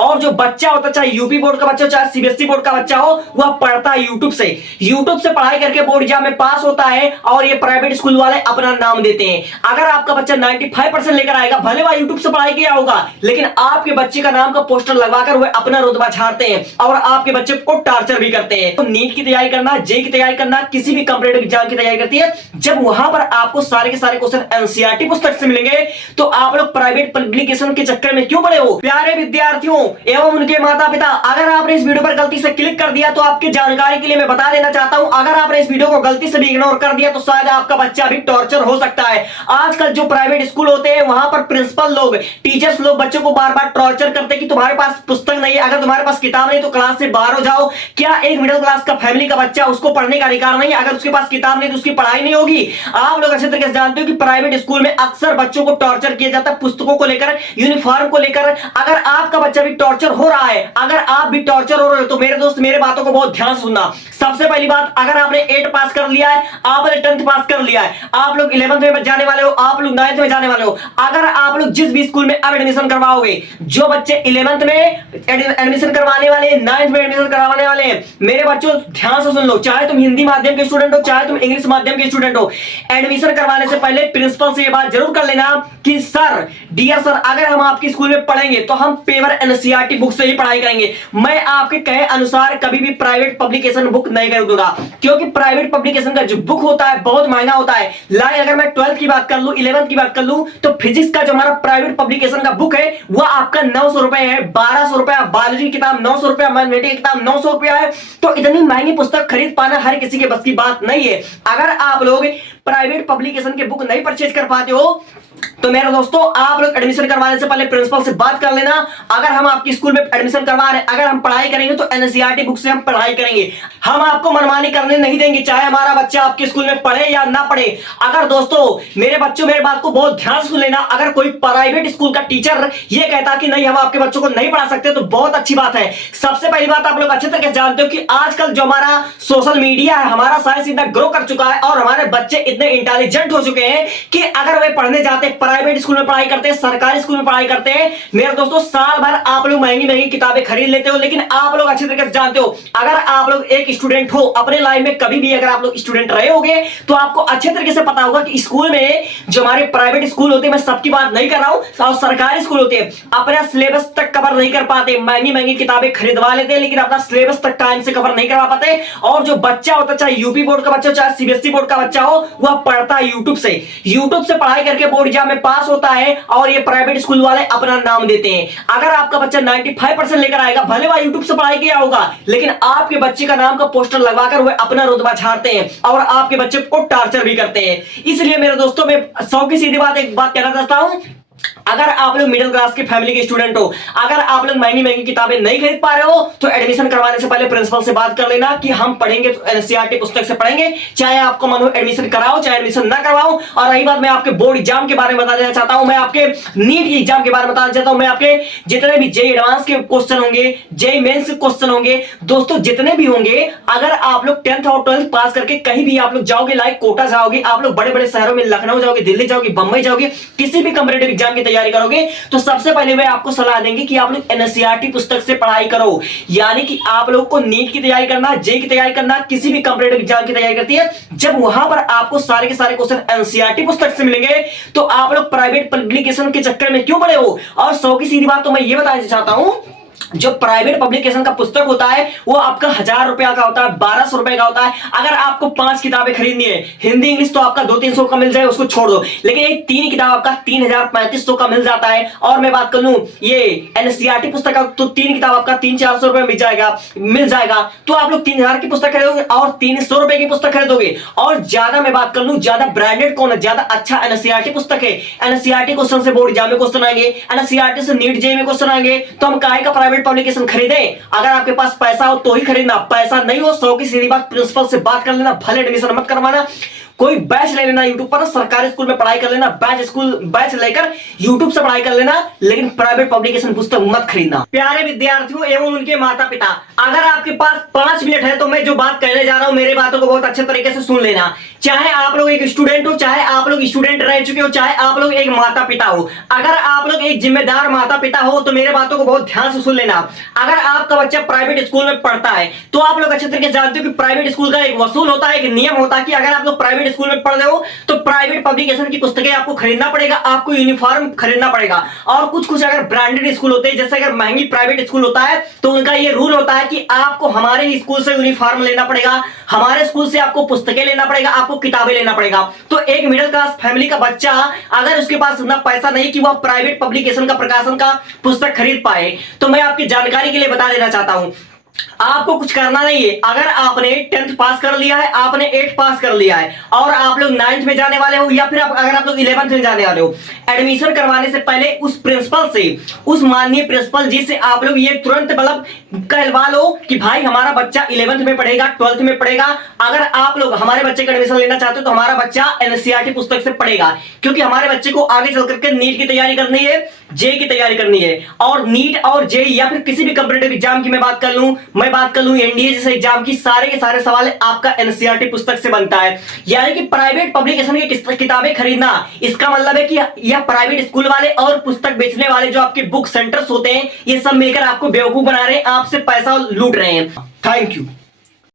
और जो बच्चा होता है, चाहे यूपी बोर्ड का बच्चा हो चाहे सीबीएसई बोर्ड का बच्चा हो, वह पढ़ता है यूट्यूब से पढ़ाई करके बोर्ड एग्जाम में पास होता है और ये प्राइवेट स्कूल वाले अपना नाम देते हैं। अगर आपका बच्चा 95% लेकर आएगा, भले वह यूट्यूब से पढ़ाई किया होगा, लेकिन आपके बच्चे का नाम का पोस्टर लगवाकर वह अपना रुतबा झाड़ते हैं और आपके बच्चे को टार्चर भी करते हैं। तो नीट की तैयारी करना, जेई की तैयारी करना, किसी भी कंपटीटिव एग्जाम की तैयारी करती है, जब वहां पर आपको सारे के सारे क्वेश्चन एनसीईआरटी पुस्तक से मिलेंगे, तो आप लोग प्राइवेट पब्लिकेशन के चक्कर में क्यों पड़े हो? प्यारे विद्यार्थियों एवं उनके माता पिता, अगर आपने इस वीडियो पर गलती से क्लिक कर दिया तो आपकी जानकारी के लिए मैं बता देना चाहता हूं, अगर आपने इस वीडियो को गलती से भी इग्नोर कर दिया तो शायद आपका बच्चा भी टॉर्चर हो सकता है। आजकल जो प्राइवेट स्कूल होते हैं वहां पर प्रिंसिपल लोग, टीचर्स लोग बच्चों को बार बार टॉर्चर करते हैं कि तुम्हारे पास पुस्तक नहीं है, अगर तुम्हारे पास किताब नहीं तो क्लास से बाहर हो जाओ। क्या एक मिडिल क्लास का फैमिली का बच्चा, उसको पढ़ने का अधिकार नहीं? अगर उसके पास किताब नहीं तो उसकी पढ़ाई नहीं होगी। आप लोग अच्छे तरीके से जानते हो कि प्राइवेट स्कूल में अक्सर बच्चों को टॉर्चर किया जाता है, पुस्तकों को लेकर, यूनिफॉर्म को लेकर। अगर आपका बच्चा भी टॉर्चर हो रहा है, अगर आप भी टॉर्चर हो रहे हो, तो मेरे दोस्त मेरे बातों को बहुत ध्यान से सुनना। सबसे पहली बात, अगर आपने 8 पास कर लिया है, आपने 10th पास कर लिया है, आप लोग 11th में जाने वाले हो, आप लोग 9th में जाने वाले हो, अगर आप लोग जिस भी स्कूल में अब एडमिशन करवाओगे, जो बच्चे 11th में एडमिशन करवाने वाले, 9th में एडमिशन करवाने वाले हैं, मेरे बच्चों ध्यान से सुन लो, चाहे तुम हिंदी माध्यम के स्टूडेंट हो चाहे तुम इंग्लिश माध्यम के स्टूडेंट हो, एडमिशन करवाने से पहले प्रिंसिपल से ये बात जरूर कर लेना कि सर, डियर सर, अगर हम आपके स्कूल में पढ़ेंगे तो हम पेपर एनसीईआरटी बुक से ही पढ़ाई करेंगे। मैं आपके कहे अनुसार कभी भी प्राइवेट पब्लिकेशन बुक नहीं कर दूंगा, क्योंकि प्राइवेट पब्लिकेशन का जो बुक होता है बहुत महंगा होता है। लाइक अगर मैं 12th की बात कर लूं, 11th की बात कर लूं, तो फिजिक्स का जो हमारा प्राइवेट पब्लिकेशन का बुक है वह आपका 900 रुपए है, 1200 रुपया, बायोलॉजी की किताब 900 रुपया, मैथमेटिक्स की किताब 900 रुपया है। तो इतनी महंगी पुस्तक खरीद पाना हर किसी के बस की बात नहीं है। अगर आप लोग प्राइवेट पब्लिकेशन के बुक नहीं परचेज कर पाते हो तो मेरे दोस्तों, आप लोग एडमिशन करवाने से पहले प्रिंसिपल से बात कर लेना। अगर हम आपकी स्कूल में एडमिशन करवा रहे हैं, अगर हम पढ़ाई करेंगे तो एनसीईआरटी बुक से हम पढ़ाई करेंगे, हम आपको मनमानी करने नहीं देंगे, चाहे हमारा बच्चा आपके स्कूल में पढ़े या ना पढ़े। अगर दोस्तों मेरे बच्चों मेरे बात को बहुत ध्यान से सुन लेना, अगर कोई प्राइवेट स्कूल का टीचर ये कहता कि नहीं हम आपके बच्चों को नहीं पढ़ा सकते तो बहुत अच्छी बात है। सबसे पहली बात, आप लोग अच्छे तरीके से जानते हो कि आजकल जो हमारा सोशल मीडिया है, हमारा साइंस इतना ग्रो कर चुका है और हमारे बच्चे इतने इंटेलिजेंट हो चुके हैं कि अगर वे पढ़ने जाते, प्राइवेट स्कूल में पढ़ाई करते हैं, सरकारी स्कूल में पढ़ाई करते हैं, मेरे दोस्तों साल भर आप लोग महंगी महंगी किताबें खरीद लेते हो, लेकिन आप लोग अच्छे तरीके से जानते हो, अगर आप लोग एक स्टूडेंट हो अपने लाइफ में, कभी भी अगर आप लोग स्टूडेंट रहे होगे तो आपको अच्छे तरीके से पता होगा कि स्कूल में जो हमारे प्राइवेट स्कूल होते हैं, मैं सबकी बात नहीं कर रहा हूं, और सरकारी स्कूल होते हैं अपना सिलेबस तक कवर नहीं कर पाते, महंगी महंगी किताबें खरीदवा लेते हैं लेकिन अपना सिलेबस तक टाइम से कवर नहीं करवा पाते। और जो बच्चा होता है, चाहे यूपी बोर्ड का बच्चा हो चाहे सीबीएसई बोर्ड का बच्चा हो, वह पढ़ता है यूट्यूब से पढ़ाई करके बोर्ड एग्जाम में पास होता है और ये प्राइवेट स्कूल वाले अपना नाम देते हैं। अगर आपका बच्चा 95% लेकर आएगा, भले वह यूट्यूब से पढ़ाई किया होगा, लेकिन आपके बच्चे का नाम का पोस्टर लगवाकर वह अपना रुतबा झाड़ते हैं और आपके बच्चे को टार्चर भी करते हैं। इसलिए मेरे दोस्तों, मैं 100 की सीधी बात एक बात कहना चाहता हूं, अगर आप लोग मिडिल क्लास की फैमिली के स्टूडेंट हो, अगर आप लोग महंगी महंगी किताबें नहीं खरीद पा रहे हो, तो एडमिशन करवाने से पहले प्रिंसिपल से बात कर लेना कि हम पढ़ेंगे तो एनसीईआरटी पुस्तक से पढ़ेंगे, चाहे आपको मन हो एडमिशन कराओ चाहे एडमिशन ना करवाओ। और रही बात, मैं आपके बोर्ड एग्जाम के बारे में बता देना चाहता हूं, मैं आपके नीट की एग्जाम के बारे में बताना चाहता हूं, मैं आपके जितने भी जेई एडवांस के क्वेश्चन होंगे, जेई मेंस के क्वेश्चन होंगे, दोस्तों जितने भी होंगे, अगर आप लोग 10th और 12th पास करके कहीं भी आप लोग जाओगे, लाइक कोटा जाओगे, आप लोग बड़े बड़े शहरों में लखनऊ जाओगे, दिल्ली जाओगे, बंबई जाओगे, किसी भी कंपटीटिव एग्जाम की तैयारी करोगे, तो सबसे पहले वे आपको सलाह देंगे कि आप लोग एनसीईआरटी पुस्तक से पढ़ाई करो। यानी कि आप लोग को नीट की तैयारी करना, जेई की तैयारी करना, किसी भी कंपटीटिव एग्जाम की तैयारी करती है, जब वहां पर आपको सारे के सारे क्वेश्चन एनसीईआरटी पुस्तक से मिलेंगे, तो आप लोग प्राइवेट पब्लिकेशन के चक्कर में क्यों पड़े हो? और 100 की सीधी बात तो मैं ये बताना चाहता हूं, जो प्राइवेट पब्लिकेशन का पुस्तक होता है वो आपका 1000 रुपया का होता है, 1200 रुपए का होता है। अगर आपको 5 किताबें खरीदनी है, हिंदी इंग्लिश, तो आपका 200-300 का मिल जाए, उसको छोड़ दो, लेकिन एक 3 किताब आपका 3000-3500 का मिल जाता है। और मैं बात कर लूं ये एनसीईआरटी पुस्तक का, तो 3 किताब आपका 300-400 रुपए मिल जाएगा। तो आप लोग 3000 की पुस्तक खरीदोगे और 300 रुपए की पुस्तक खरीदोगे। और ज्यादा मैं बात कर लूं, ज्यादा ब्रांडेड कौन है, ज्यादा अच्छा एनसीईआरटी पुस्तक है। एनसीईआरटी क्वेश्चन से बोर्ड एग्जाम में क्वेश्चन आएंगे, एनसीईआरटी से नीट जेईई में क्वेश्चन आएंगे, तो हम काहे का प्राइवेट पब्लिकेशन खरीदें? अगर आपके पास पैसा हो तो ही खरीदना, पैसा नहीं हो 100 की सीधी बात प्रिंसिपल से बात कर लेना, भले एडमिशन मत करवाना। कोई बैच ले लेना यूट्यूब पर, सरकारी स्कूल में पढ़ाई कर लेना, बैच लेकर यूट्यूब से पढ़ाई कर लेना, लेकिन प्राइवेट पब्लिकेशन पुस्तक मत खरीदना। प्यारे विद्यार्थियों एवं उनके माता पिता, अगर आपके पास 5 मिनट है तो मैं जो बात कहने जा रहा हूं मेरे बातों को बहुत अच्छे तरीके से सुन लेना। चाहे आप लोग एक स्टूडेंट हो, चाहे आप लोग स्टूडेंट रह चुके हो, चाहे आप लोग एक माता पिता हो, अगर आप लोग एक जिम्मेदार माता पिता हो तो मेरे बातों को बहुत ध्यान से सुन लेना। अगर आपका बच्चा प्राइवेट स्कूल में पढ़ता है तो आप लोग अच्छे तरीके से जानते हो कि प्राइवेट स्कूल का एक वसूल होता है, एक नियम होता है कि अगर आप लोग प्राइवेट स्कूल में पढ़ रहे हो तो प्राइवेट पब्लिकेशन की पुस्तकें आपको खरीदना पड़ेगा, आपको यूनिफॉर्म खरीदना पड़ेगा। और कुछ अगर ब्रांडेड स्कूल होते हैं, जैसे अगर महंगी प्राइवेट स्कूल होता है तो उनका ये रूल होता है कि आपको हमारे स्कूल से यूनिफॉर्म लेना पड़ेगा, हमारे स्कूल से आपको पुस्तकें लेना पड़ेगा, आपको किताबें लेना पड़ेगा। तो एक मिडिल क्लास फैमिली का बच्चा अगर उसके पास उतना पैसा नहीं कि वह प्राइवेट पब्लिकेशन का प्रकाशन का पुस्तक खरीद पाए, तो मैं आपकी जानकारी के लिए बता देना चाहता हूं, आपको कुछ करना नहीं है। अगर आपने 10th पास कर लिया है, आपने 8th पास कर लिया है और आप लोग 9th में जाने वाले हो या फिर अगर आप लोग 11th में जाने वाले हो, एडमिशन करवाने से पहले उस प्रिंसिपल से, उस माननीय प्रिंसिपल जी से आप लोग ये तुरंत मतलब कहलवा लो कि भाई हमारा बच्चा 11th में पढ़ेगा, 12th में पढ़ेगा। अगर आप लोग हमारे बच्चे का एडमिशन लेना चाहते हो तो हमारा बच्चा एनसीईआरटी पुस्तक से पढ़ेगा, क्योंकि हमारे बच्चे को आगे चल करके नीट की तैयारी करनी है, जे की तैयारी करनी है। और नीट और जे या फिर किसी भी कंपटीटिव एग्जाम की मैं बात कर लूं एनडीए जैसे एग्जाम की, सारे के सारे सवाल आपका एनसीईआरटी पुस्तक से बनता है। यानी कि प्राइवेट पब्लिकेशन की किताबें खरीदना, इसका मतलब है कि यह प्राइवेट स्कूल वाले और पुस्तक बेचने वाले जो आपके बुक सेंटर्स होते हैं, ये सब मिलकर आपको बेवकूफ बना रहे हैं, आपसे पैसा लूट रहे हैं। Thank you.